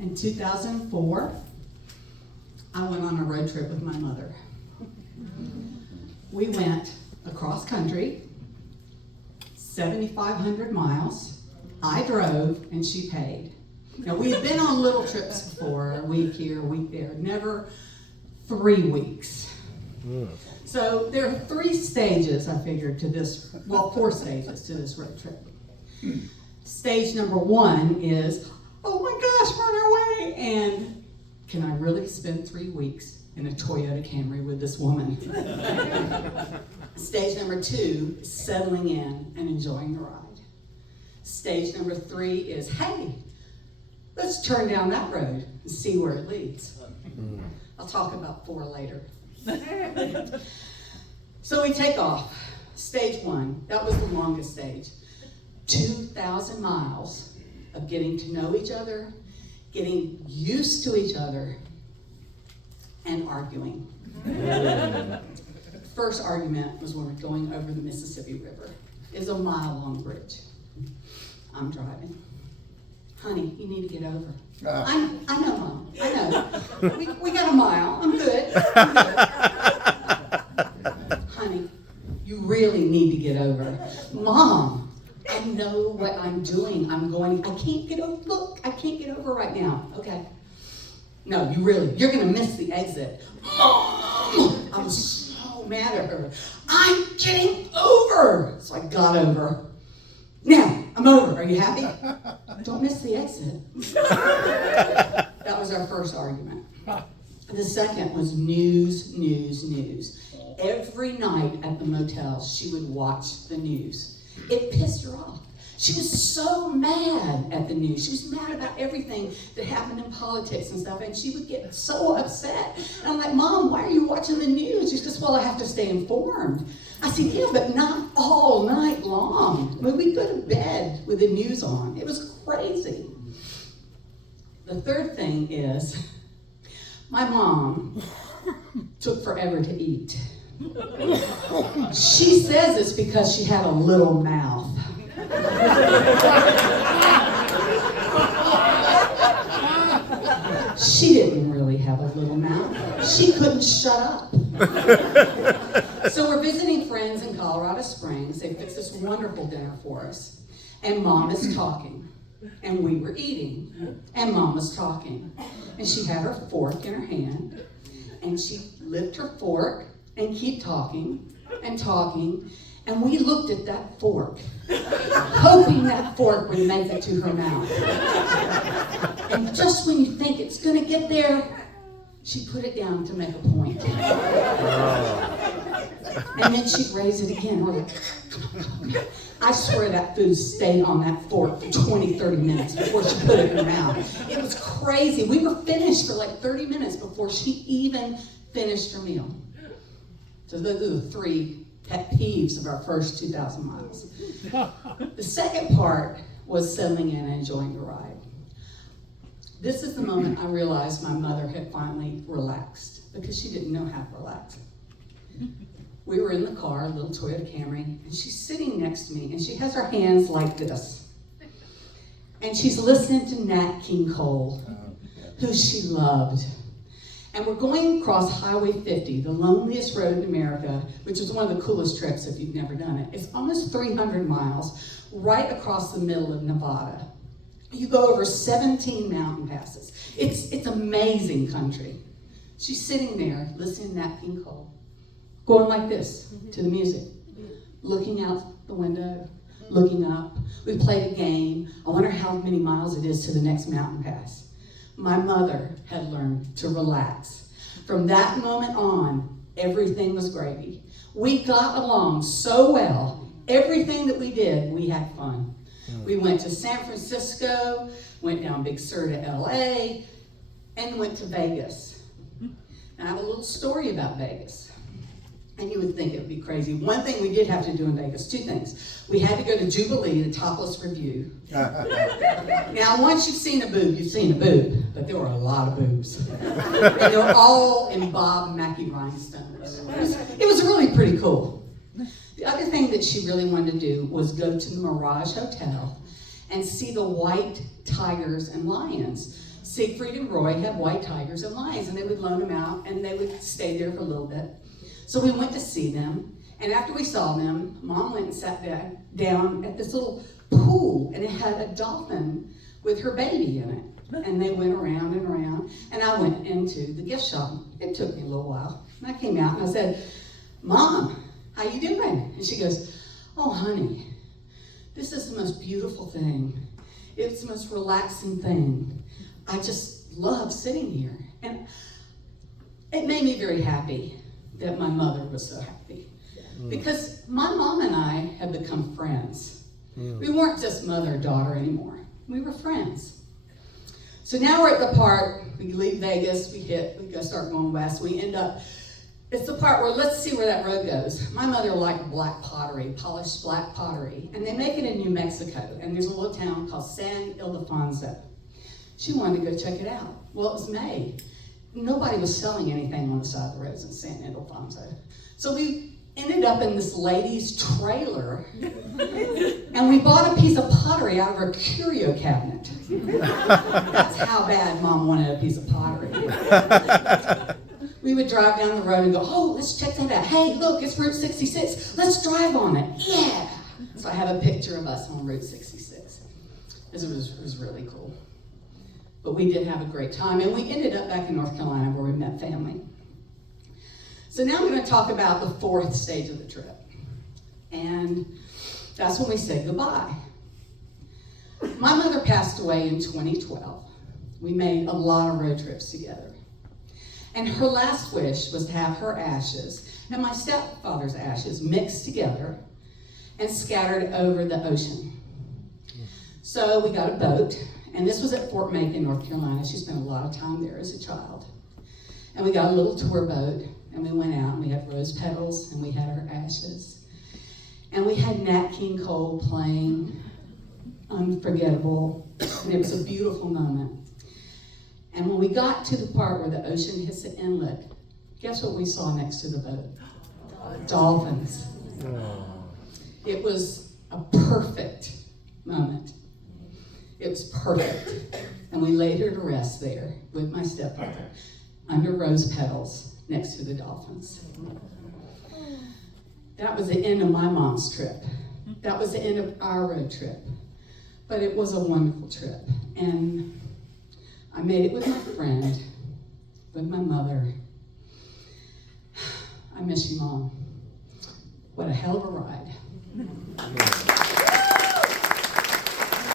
In 2004, I went on a road trip with my mother. We went across country, 7,500 miles. I drove and she paid. Now, we had been on little trips before, a week here, a week there, never 3 weeks. So there are 3 stages, I figured, to this, well, 4 stages to this road trip. Stage number 1 is, oh my gosh, we're on our way, and can I really spend 3 weeks in a Toyota Camry with this woman? Stage number 2 is settling in and enjoying the ride. Stage number 3 is, hey, let's turn down that road and see where it leads. I'll talk about 4 later. So we take off. Stage 1, that was the longest stage. 2,000 miles of getting to know each other, getting used to each other, and arguing. First argument was when we're going over the Mississippi River. It's a mile-long bridge. I'm driving. Honey, you need to get over. I know, Mom. I know. We got a mile. I'm good. Honey, you really need to get over. Mom, I know what I'm doing. I can't get over. Look, I can't get over right now. Okay. No, you're going to miss the exit. Mom! I was so mad at her. I'm getting over. So I got over. Now, I'm over. Are you happy? Don't miss the exit. That was our first argument. The second was news. Every night at the motel, she would watch the news. It pissed her off. She was so mad at the news. She was mad about everything that happened in politics and stuff, and she would get so upset. And I'm like, Mom, why are you watching the news? She says, well, I have to stay informed. I said, yeah, but not all night long. I mean, we'd go to bed with the news on. It was crazy. The third thing is, my mom took forever to eat. She says it's because she had a little mouth. She didn't really have a little mouth. She couldn't shut up. So we're visiting friends in Colorado Springs. They fixed this wonderful dinner for us. And Mom is talking. And we were eating. And Mom was talking. And she had her fork in her hand. And she lift her fork and keep talking and talking. And we looked at that fork, hoping that fork would make it to her mouth. And just when you think it's going to get there, she put it down to make a point. And then she'd raise it again. We're like, I swear that food stayed on that fork for 20, 30 minutes before she put it in her mouth. It was crazy. We were finished for like 30 minutes before she even finished her meal. So those are the 3 pet peeves of our first 2,000 miles. The second part was settling in and enjoying the ride. This is the moment I realized my mother had finally relaxed, because she didn't know how to relax. We were in the car, a little Toyota Camry, and she's sitting next to me, and she has her hands like this. And she's listening to Nat King Cole, who she loved. And we're going across Highway 50, the loneliest road in America, which is one of the coolest trips if you've never done it. It's almost 300 miles, right across the middle of Nevada. You go over 17 mountain passes. It's amazing country. She's sitting there, listening to Nat King Cole, going like this to the music, looking out the window, looking up. We played a game. I wonder how many miles it is to the next mountain pass. My mother had learned to relax. From that moment on, everything was gravy. We got along so well. Everything that we did, we had fun. We went to San Francisco, went down Big Sur to LA, and went to Vegas. And I have a little story about Vegas. And you would think it would be crazy. One thing we did have to do in Vegas, 2 things. We had to go to Jubilee, the topless review. Now, once you've seen a boob, you've seen a boob. But there were a lot of boobs. And they were all in Bob and Mackie rhinestones. It was really pretty cool. The other thing that she really wanted to do was go to the Mirage Hotel and see the white tigers and lions. Siegfried and Roy had white tigers and lions, and they would loan them out, and they would stay there for a little bit. So we went to see them, and after we saw them, Mom went and sat down at this little pool, and it had a dolphin with her baby in it. And they went around and around, and I went into the gift shop. It took me a little while, and I came out and I said, Mom, how you doing? And she goes, oh, honey, this is the most beautiful thing. It's the most relaxing thing. I just love sitting here. And it made me very happy that my mother was so happy. Because my mom and I had become friends. We weren't just mother and daughter anymore. We were friends. So now we're at the part, we leave Vegas, we go start going west, we end up, it's the part where, let's see where that road goes. My mother liked black pottery, polished black pottery, and they make it in New Mexico, and there's a little town called San Ildefonso. She wanted to go check it out. Well, it was May. Nobody was selling anything on the side of the roads in San Ildefonso. So we ended up in this lady's trailer, and we bought a piece of pottery out of her curio cabinet. That's how bad Mom wanted a piece of pottery. We would drive down the road and go, oh, let's check that out. Hey, look, it's Route 66. Let's drive on it. Yeah. So I have a picture of us on Route 66. It was really cool. But we did have a great time, and we ended up back in North Carolina where we met family. So now I'm going to talk about the fourth stage of the trip. And that's when we said goodbye. My mother passed away in 2012. We made a lot of road trips together. And her last wish was to have her ashes and my stepfather's ashes mixed together and scattered over the ocean. So we got a boat, and this was at Fort Macon, North Carolina. She spent a lot of time there as a child. And we got a little tour boat, and we went out, and we had rose petals, and we had her ashes. And we had Nat King Cole playing Unforgettable, and it was a beautiful moment. And when we got to the part where the ocean hits the inlet, guess what we saw next to the boat? Dolphins. It was a perfect moment. It was perfect. And we laid her to rest there with my stepfather under rose petals next to the dolphins. That was the end of my mom's trip. That was the end of our road trip. But it was a wonderful trip. And I made it with my friend, with my mother. I miss you, Mom. What a hell of a ride.